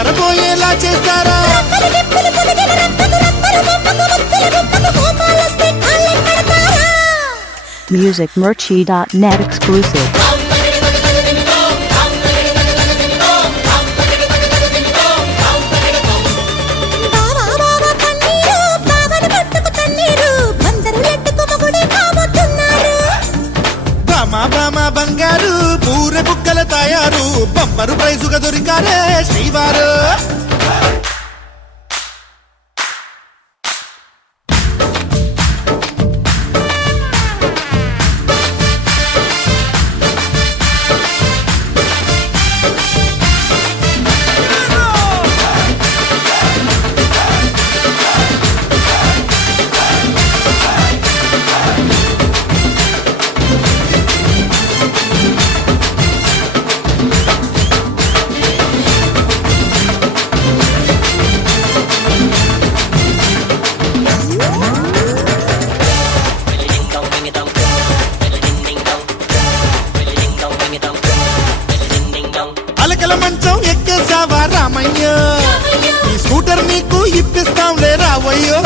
అదరపోయేలా చేస్తారా musicmerchie.net exclusive. బామా బంగారు పూరె బుక్కల తయారు బంపరు ప్రైజుగా దొరికారే శ్రీవారు అలకల మంచం ఎక్కేసావా రామయ్య ఈ స్కూటర్ నీకు ఇప్పిస్తాంలే రావయ్యో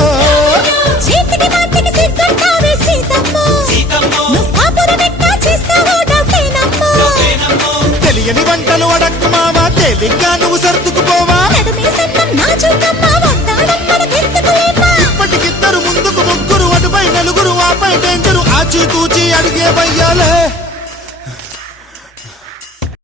తెలియని వంటలు అడక్కు మావా తేలిగ్గా నువ్వు సర్దుకుపోవా ఇప్పటికిద్దరు ముందుకు ముగ్గురు అటుపై నలుగురు ఆపై డేంజరు ఆచి తూచి అడిగే వయ్యాలే